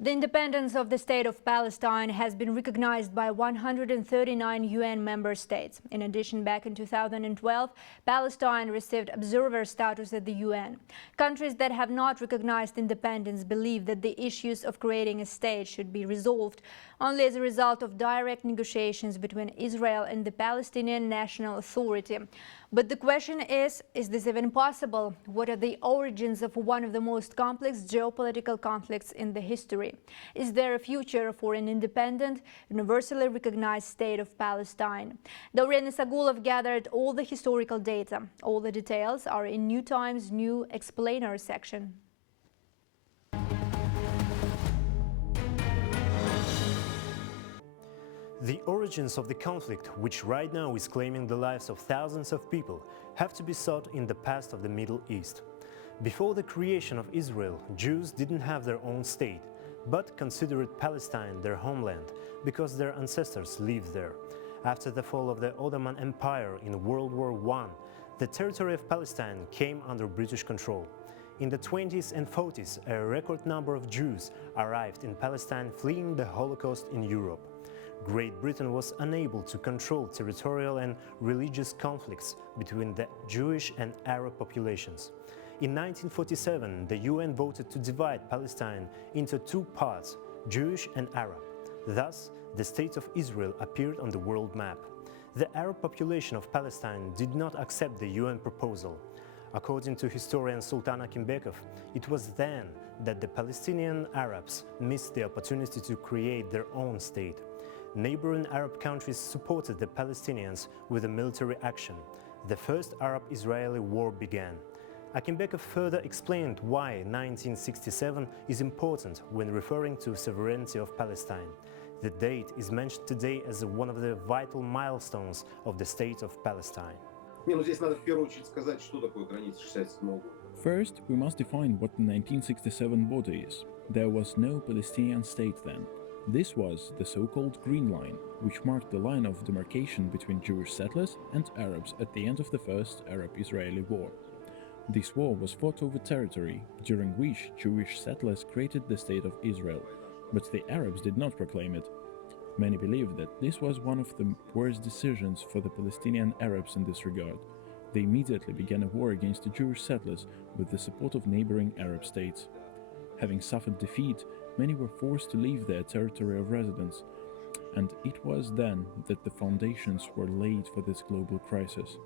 The independence of the State of Palestine has been recognized by 139 UN member states. In addition, back in 2012, Palestine received observer status at the UN. Countries that have not recognized independence believe that the issues of creating a state should be resolved only as a result of direct negotiations between Israel and the Palestinian National Authority. But the question is this even possible? What are the origins of one of the most complex geopolitical conflicts in the history? Is there a future for an independent, universally recognized state of Palestine? Dorian Isagulov gathered all the historical data. All the details are in New Times' New Explainer section. The origins of the conflict, which right now is claiming the lives of thousands of people, have to be sought in the past of the Middle East. Before the creation of Israel, Jews didn't have their own state, but considered Palestine their homeland because their ancestors lived there. After the fall of the Ottoman Empire in World War I, the territory of Palestine came under British control. In the 20s and 40s, a record number of Jews arrived in Palestine fleeing the Holocaust in Europe. Great Britain was unable to control territorial and religious conflicts between the Jewish and Arab populations. In 1947, the UN voted to divide Palestine into two parts, Jewish and Arab. Thus, the State of Israel appeared on the world map. The Arab population of Palestine did not accept the UN proposal. According to historian Sultan Akimbekov, it was then that the Palestinian Arabs missed the opportunity to create their own state. Neighboring Arab countries supported the Palestinians with a military action. The first Arab-Israeli war began. Akimbekov further explained why 1967 is important when referring to sovereignty of Palestine. The date is mentioned today as one of the vital milestones of the State of Palestine. First, we must define what the 1967 border is. There was no Palestinian state then. This was the so-called Green Line, which marked the line of demarcation between Jewish settlers and Arabs at the end of the First Arab-Israeli War. This war was fought over territory, during which Jewish settlers created the State of Israel, but the Arabs did not proclaim it. Many believe that this was one of the worst decisions for the Palestinian Arabs in this regard. They immediately began a war against the Jewish settlers with the support of neighboring Arab states. Having suffered defeat, many were forced to leave their territory of residence, and it was then that the foundations were laid for this global crisis.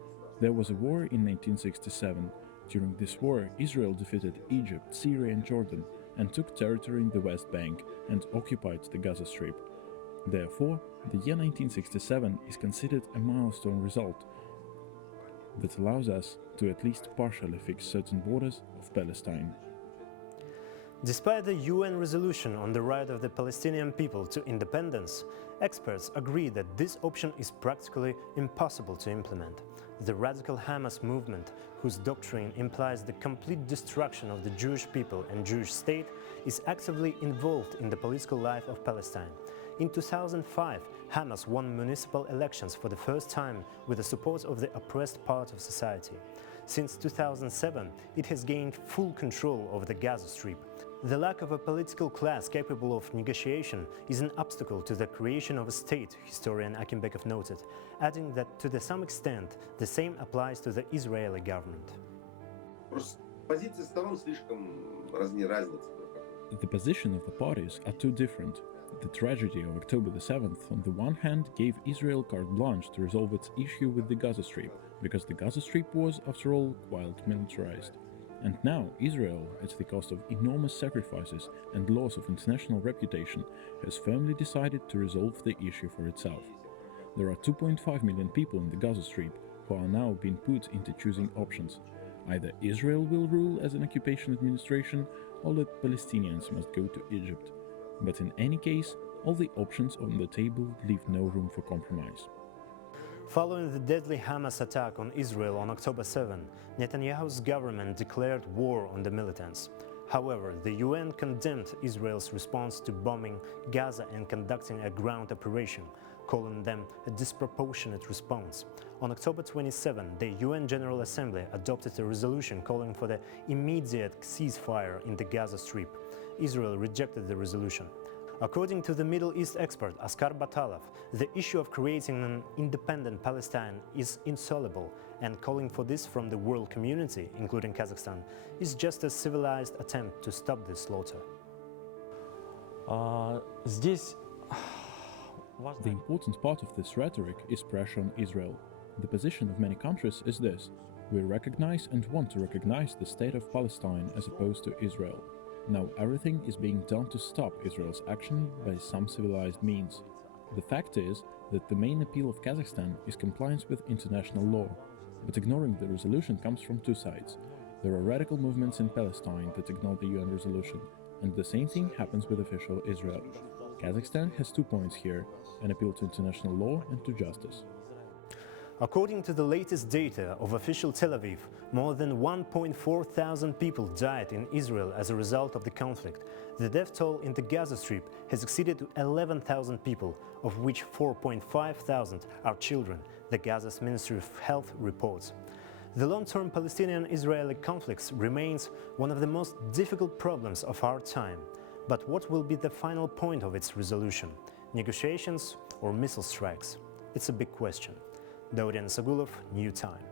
There was a war in 1967. During this war, Israel defeated Egypt, Syria and Jordan, and took territory in the West Bank and occupied the Gaza Strip. Therefore, the year 1967 is considered a milestone result that allows us to at least partially fix certain borders of Palestine. Despite the UN resolution on the right of the Palestinian people to independence, experts agree that this option is practically impossible to implement. The radical Hamas movement, whose doctrine implies the complete destruction of the Jewish people and Jewish state, is actively involved in the political life of Palestine. In 2005, Hamas won municipal elections for the first time with the support of the oppressed part of society. Since 2007, it has gained full control over the Gaza Strip. The lack of a political class capable of negotiation is an obstacle to the creation of a state, historian Akimbekov noted, adding that to some extent the same applies to the Israeli government. The position of the parties are too different. The tragedy of October the 7th, on the one hand, gave Israel carte blanche to resolve its issue with the Gaza Strip, because the Gaza Strip was, after all, quite militarized. And now Israel, at the cost of enormous sacrifices and loss of international reputation, has firmly decided to resolve the issue for itself. There are 2.5 million people in the Gaza Strip who are now being put into choosing options. Either Israel will rule as an occupation administration, or the Palestinians must go to Egypt. But in any case, all the options on the table leave no room for compromise. Following the deadly Hamas attack on Israel on October 7, Netanyahu's government declared war on the militants. However, the UN condemned Israel's response to bombing Gaza and conducting a ground operation, calling them a disproportionate response. On October 27, the UN General Assembly adopted a resolution calling for the immediate ceasefire in the Gaza Strip. Israel rejected the resolution. According to the Middle East expert Askar Batalov, the issue of creating an independent Palestine is insoluble, and calling for this from the world community, including Kazakhstan, is just a civilized attempt to stop this slaughter. The important part of this rhetoric is pressure on Israel. The position of many countries is this: we recognize and want to recognize the state of Palestine as opposed to Israel. Now everything is being done to stop Israel's action by some civilized means. The fact is that the main appeal of Kazakhstan is compliance with international law, but ignoring the resolution comes from two sides. There are radical movements in Palestine that ignore the UN resolution, and the same thing happens with official Israel. Kazakhstan has 2 points here: an appeal to international law and to justice. According to the latest data of official Tel Aviv, more than 1.4 thousand people died in Israel as a result of the conflict. The death toll in the Gaza Strip has exceeded 11,000 people, of which 4.5 thousand are children, the Gaza's Ministry of Health reports. The long-term Palestinian-Israeli conflict remains one of the most difficult problems of our time. But what will be the final point of its resolution? Negotiations or missile strikes? It's a big question. Daurian Sagulov, New Time.